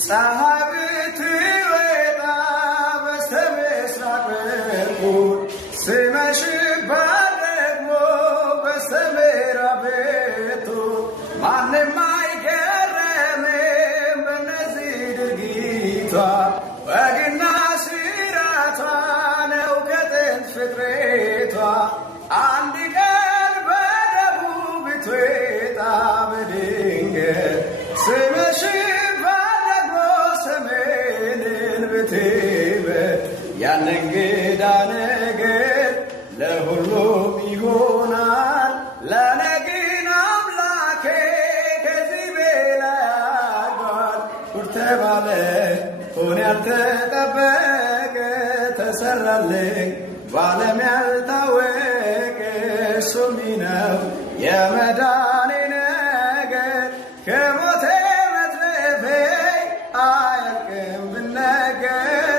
ፀሐይ ብትወጣ በስተምስራቅ በኩል ሲመሽባት ደግሞ በስተምዕራብ በኩል ማንም አይገረምም በእነዚህ ድርጊቷ ወግና ስራቷ ነው ከጥንት ፍጥረቷ አንድ ቀን በደቡብ ብትወጣ በድንገት ሲመሽባት ደግሞ ሰሜንን ብትበት ያን እንግዳ ነገር ለሁሉም ይሆናል ለኔ ግን አምላኬ ከዚህ በላይ አድርጓል። ጉድ ተባለ ሆነ ያልተጠበቀ ተሰራልኝ በዓለም ያልታወቀ እሱም ነው የመዳኔ ነገር ከሞቴ መትረፌ አያልቅም ብነገር